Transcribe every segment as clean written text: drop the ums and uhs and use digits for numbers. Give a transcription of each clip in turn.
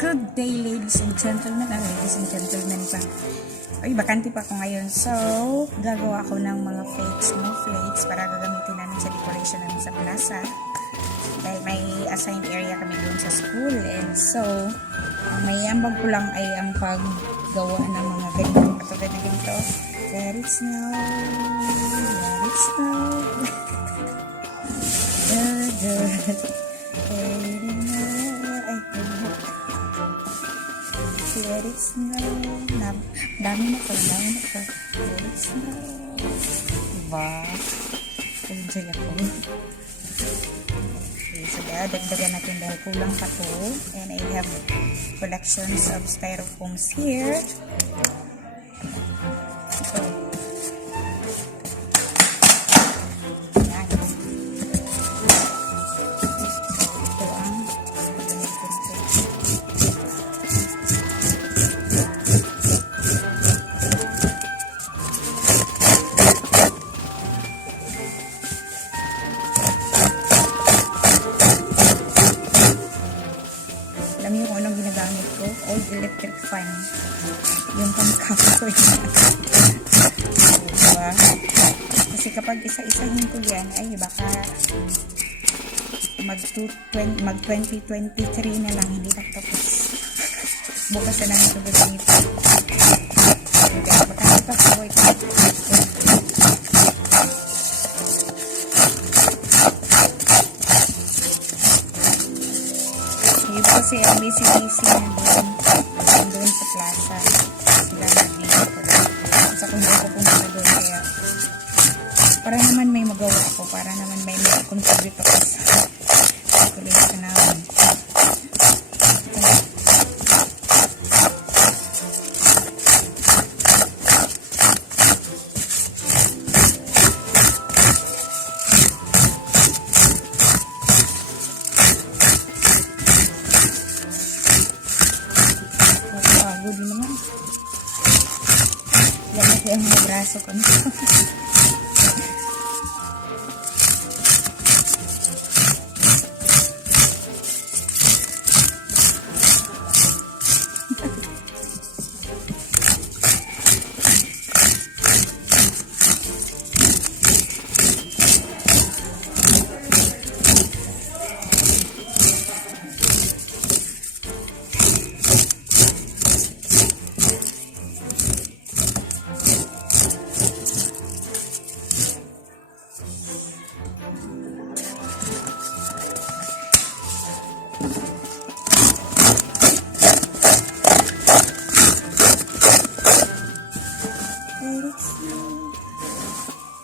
Good day, ladies and gentlemen. Ladies and gentlemen pa. Ay, bakante pa ako ngayon. So, gagawa ako ng mga fake snowflakes para gagamitin namin sa decoration namin sa plaza. Dahil may assigned area kami doon sa school. And so, may ambag ko lang ay ang paggawa ng mga ganyan. Katulad na ganito. Let it snow. Let it snow. Let it snow. Dami na ko. Let it snow. Diba? Enjoy ako. Okay, so dagdagan natin dahil kulang pa to. And I have collections of styrofoams here. Alam niyo kung anong ginagamit ko? Old electric fan. Yung pangkapoy na. Diba? Kasi kapag isa-isahin ko yan, ay baka mag 2023 na lang, hindi tapos. Bukas na lang ito gagamitin. Kaya bakante pa sa boy ko. Kasi ang busy-busy nandun sa plaza. Sila nag-video ko lang. Sa kung hindi ko pumunta doon. Kaya para naman may magawa ako. Para naman may contribute ako sa decoration namin. Pagod naman. Lamig yung mga braso ko.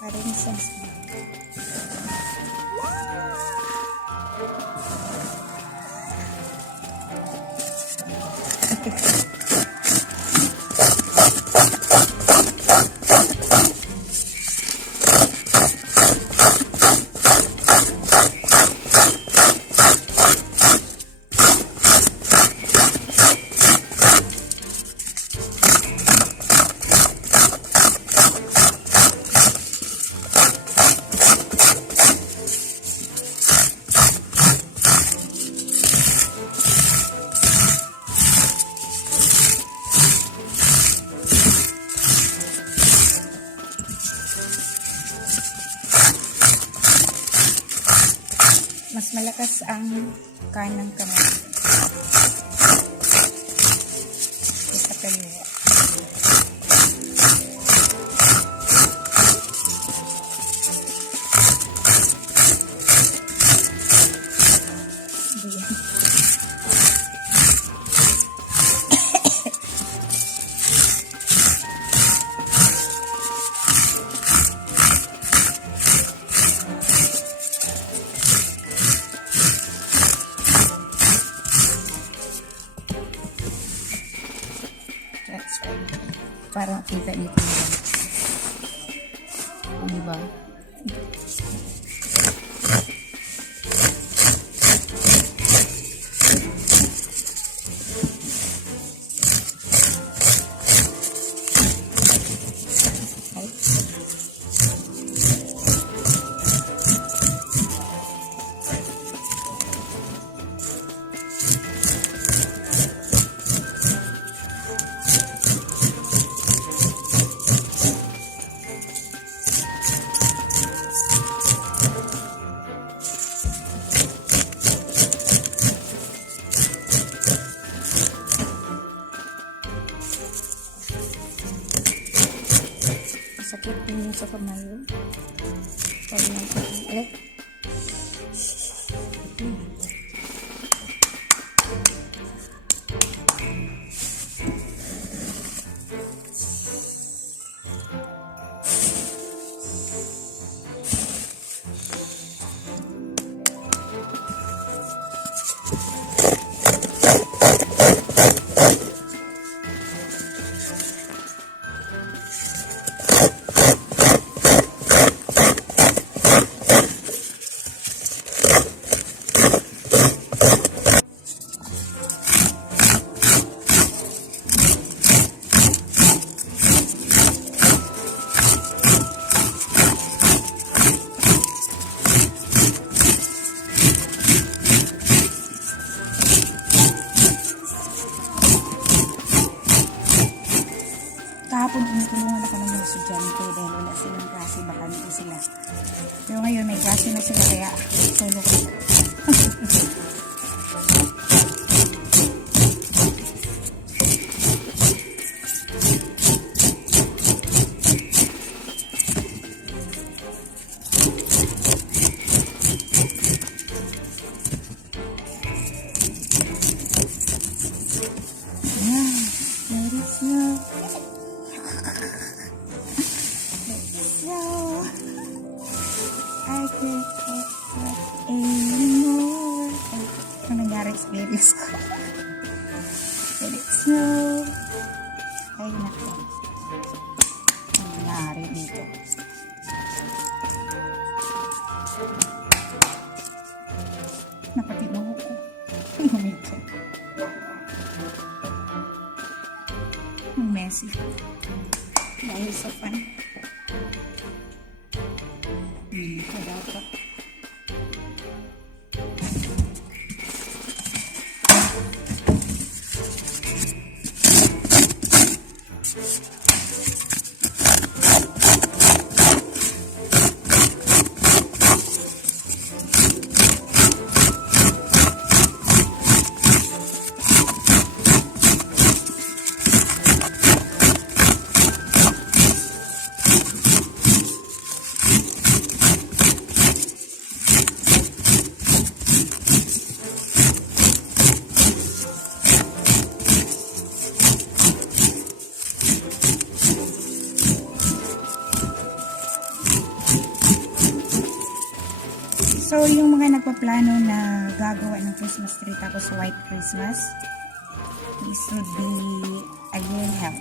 Parang sense mo. Mas malakas ang kanang kamay sa kaliwa. That's right. Parang kita niyo po yan. Diba? sa kamayo. Eh. Kahapon tinutulungan ako ng mga estudyante dahil wala silang klase, bakante sila. Pero ngayon may klase na sila kaya tulog ko. I can't expect anymore. Ano nangyari experience ko? Let it snow. Ay, naku. Ano nangyari dito? Napatino ko. Oh my God. Ang messy. Dahil sa fan. Dapat. So, yung mga nagpaplano na gagawa ng Christmas tree tapos white Christmas, this would be a good help.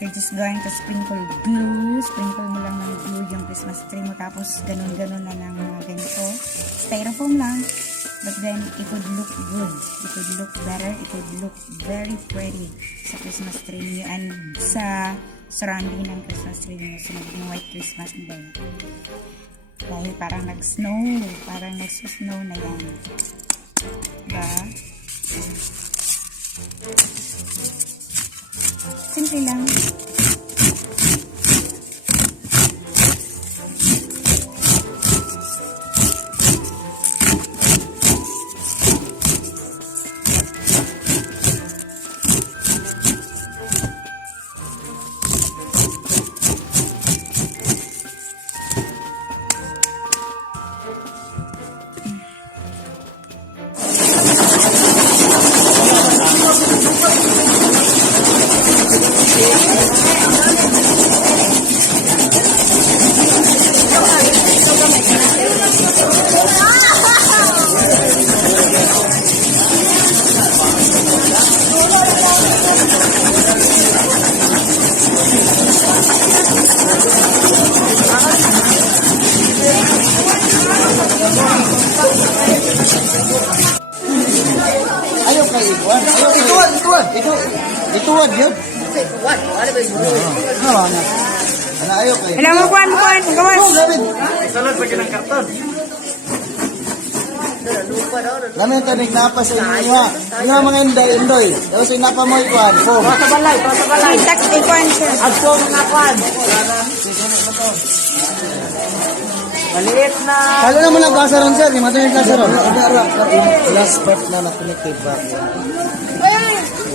You're just going to sprinkle glue. Sprinkle mo lang ng glue yung Christmas tree mo tapos ganun-ganun na ng mga ganito. Styrofoam lang. But then, it would look good. It would look better. It would look very pretty sa Christmas tree niyo and sa surrounding ng Christmas tree niyo. So, magiging white Christmas na yun. Dahil parang nag-snow. Parang nag-snow na yan. Diba? Simple lang. Ayaw kay Ituan. Ituan yun. Ituan. Ano ba yun? Ano na? Ano ayaw kay? Alam mo, kuhan. Gawas. Salad pa ng karton. Lamin tanig napa sa inyo ha. Nga mga inday. Daw sa napa mo ikuan. Pasa balay. Tak ikuan siya. Agpo mga kwan. Maliit na. Kalo na mo na kasaron sir. Yung matang yung kasaron. Last part na na-connected back.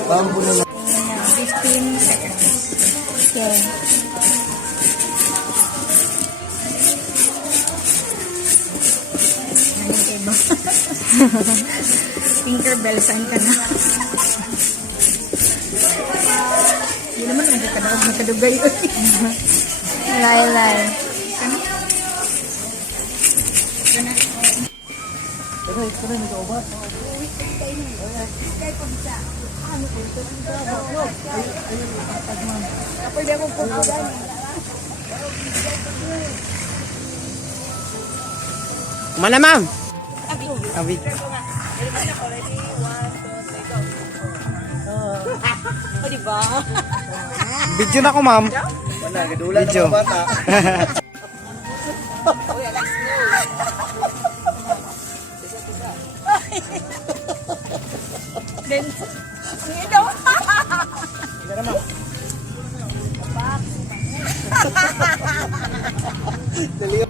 Bambu na 15 seconds. Okay. ba? Tinkerbell, saan ka na? Hindi naman nakadugay. Lay. Mana, ma'am? Abit. O, diba? Video na ko, ma'am. Video. Then, you know, Dali